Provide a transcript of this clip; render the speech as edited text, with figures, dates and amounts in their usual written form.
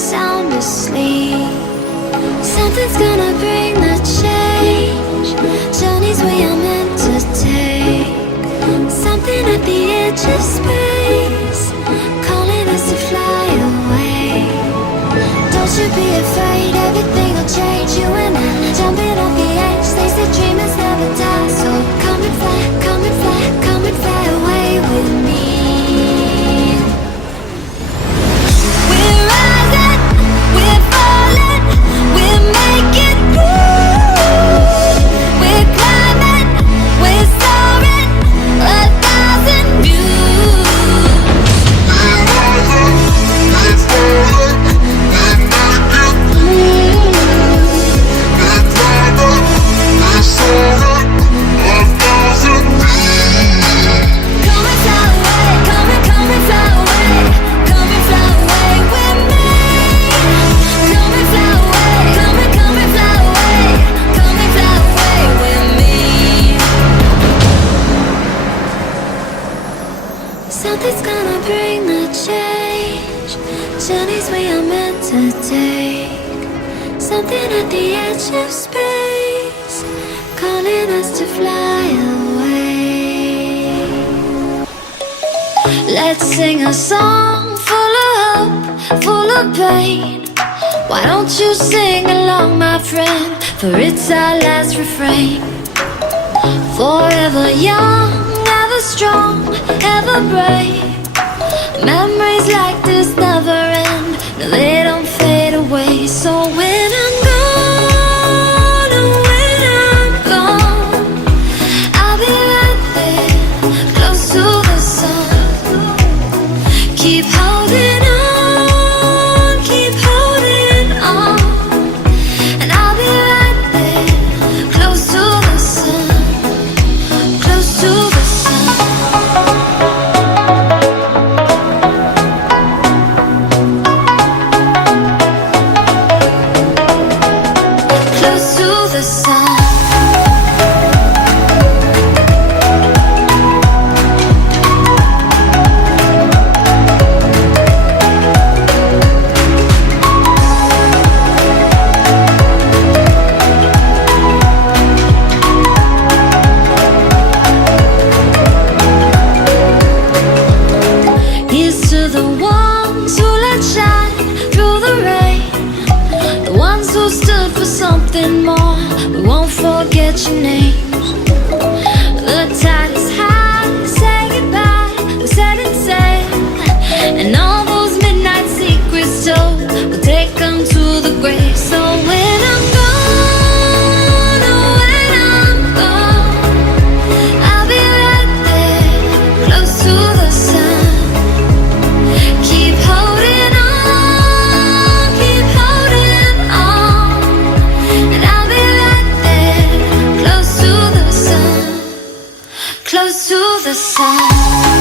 sound asleep. Something's gonna bring the change. Journeys we are meant to take. Something at the edge of space, calling us to fly away. Don't you be afraid, everything will change. You and I, jumping off the edge. They say dreamers never die, so come and fly, come and fly, come and fly away with me. We're rising, we're falling, we're making through. We're climbing, we're soaring, 1,000 views. We're rising, we're falling, we're making through. We're climbing, we're soaring, 1,000 views. Come and fly away, come and fly away, come and fly away with me. Come and fly away, come and fly away, come and fly away with me. Something's gonna bring the change. Journeys we are meant to take. Something at the edge of space, calling us to fly away. Let's sing a song full of hope, full of pain. Why don't you sing along, my friend? For it's our last refrain. Forever young, ever strong, ever brave. Memories like this never end. No, they don't fade away. So when I'm gone, oh, when I'm gone, I'll be right there, close to the sun. Keep holding on, keep holding on, and I'll be right there, close to the sun, close to the sun. Close to the sun. Here's to the ones who let shine through the rain, the ones who stood for something more. We won't forget your names. The tide is high, say goodbye, we're setting sail, and all those midnight secrets told, we'll take them to the grave. So when I'm gone, oh, when I'm gone, I'll be right there, close to the sun. Keep holding on, keep holding on, and I'll be right there, close to the sun, close to the sun.